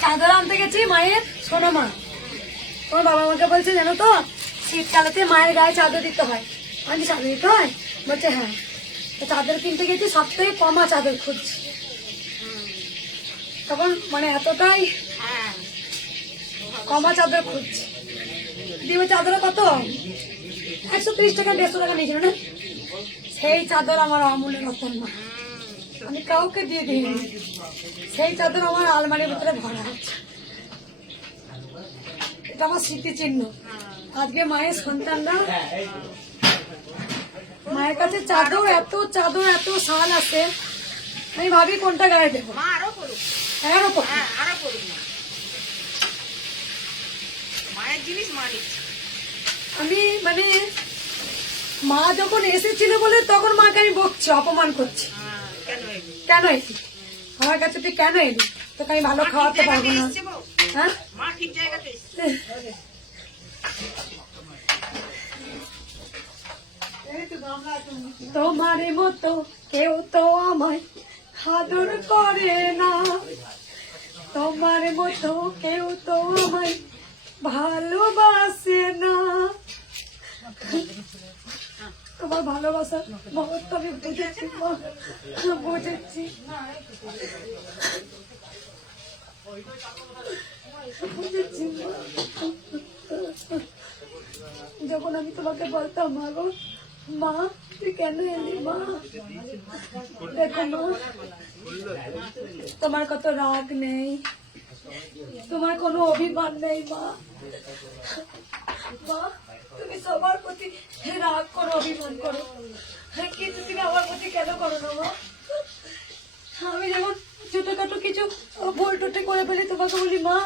চাদর আনতে গেছি মায়ের। শোনো মা, তোমার বাবা আমাকে বলছে জানো তো শীতকালেতে মায়ের গায়ে চাদর দিতে হয়। আমি চাদর দিতে হয় বলছে হ্যাঁ। চাদর কিনতে গেছি, সব থেকে কমা চাদর খুঁজছি। তখন মানে এতটাই কমা চাদর খুঁজছি। দিবে চাদর কত 130 টাকা 150 টাকা নিয়েছিল না? সেই চাদর আমার অমূল্য রতন মা, আমি কাউকে দিয়ে দিইনি। সেই চাদর আমার আলমারির ভিতরে ভরা আছে। এটা আমার স্মৃতিচিহ্ন। আজকে মায়ের সন্তানরা মায়ের কাছে চাদর এত শাল আছে, আমি ভাবি কোনটা গায়ে দেবো। আমি মানে মা যখন এসেছিল বলে তখন মাকে আমি বকছি, অপমান করছি। কেন এলি আমার কাছে, তুই কেন এলি? তোকে আমি ভালো খাওয়াতে পারবো না? হ্যাঁ, তোমার মতো কেউ তো আমায় আদর করে না, তোমার মতো কেউ তো আমায় ভালোবাসে না। তোমার ভালোবাসার মহত্ব আমি বুঝেছি, বুঝেছি। যখন আমি তোমাকে বলতাম মা গো, মা তুই কেন এলি মা, দেখো মা তোমার কত রাগ নেই, তোমার কোনো অভিমান নেই মা। মা তুমি সবার প্রতি রাগ করো, অভিমান করো, কিন্তু তুমি আমার প্রতি কেন করো না মা? আমি যখন ছোটখাটো কিছু ভুল টুটি করে ফেলি তোমাকে বলি মা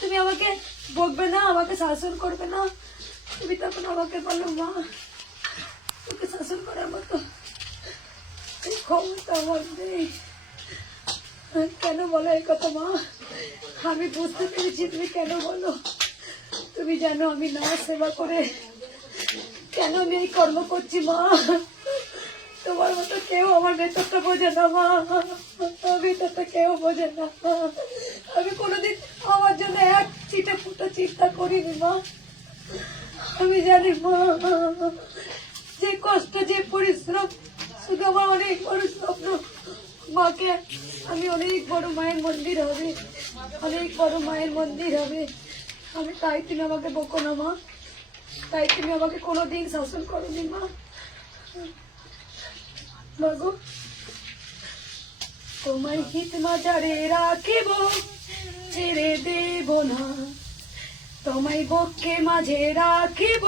তুমি আমাকে বকবে না, আমাকে শাসন করবে না, তুমি তখন আমাকে বলো মা তোকে শাসন করার মতো ক্ষমতা আমার নেই। কেন বলো এই কথা মা? আমি বুঝতে পেরেছি তুমি কেন বলো। তুমি জানো আমি না সেবা করে কেন আমি এই কর্ম করছি মা। তোমার মতো কেউ আমার ভেতরটা বোঝে না মা, ভেতরটা কেউ বোঝে না। আমি কোনোদিন আমার জন্য এক চিটে ফুটো চিন্তা করিনি মা। আমি জানি মা যে কষ্ট, যে পরিশ্রম, শুধু আমার অনেক বড় স্বপ্ন মাকে আমি অনেক বড় মায়ের মন্দির হবে, অনেক বড় মায়ের মন্দির হবে। আমি তাই তুমি আমাকে বকো না মা, তাই তুমি আমাকে কোনোদিন শাসন করোনি মা। মাগো তোমার হিত মাজারে রাখিব, ছেড়ে দেব না, তোমায় বক্ষে মাঝে রাখিব,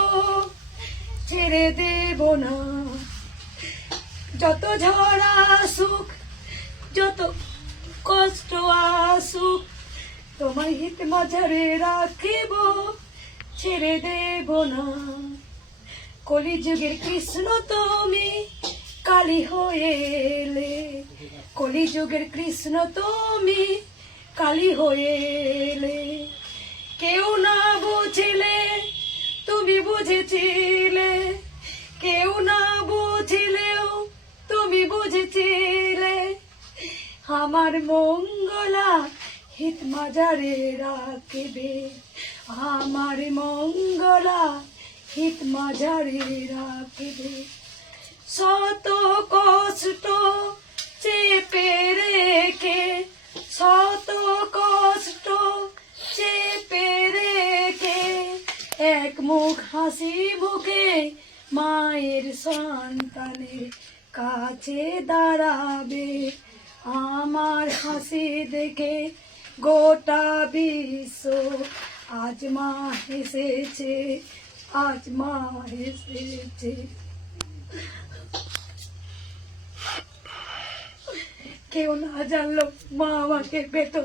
ছেড়ে দেব না। যত ঝড় আসুক, যত কষ্ট আসুক, তোমায় হিত মাঝারে রাখিব, ছেড়ে দেব না। কলিযুগের কৃষ্ণ তুমি কালী হয়ে এলে, কলিযুগের কৃষ্ণ তুমি কালী হয়ে এলে। কেউ না বুঝলে তুমি বুঝেছিলে, কেউ না বুঝলেও তুমি বুঝেছিলে। আমার মঙ্গলা হিত মাজারে রাখবে, আমার মঙ্গলা হিত মাজারে রাখবে। শত কষ্ট চেপে রেখে, শত কষ্ট চেপে রেখে, এক মুখ হাসি মুখে মায়ের সন্তানের কাছে দাঁড়াবে। আমার হাসি দেখে গোটা বিশ্ব আজ মা হেসেছে, আজ মা হেসেছে। কেউ না জানলো মা আমাকে ভেতর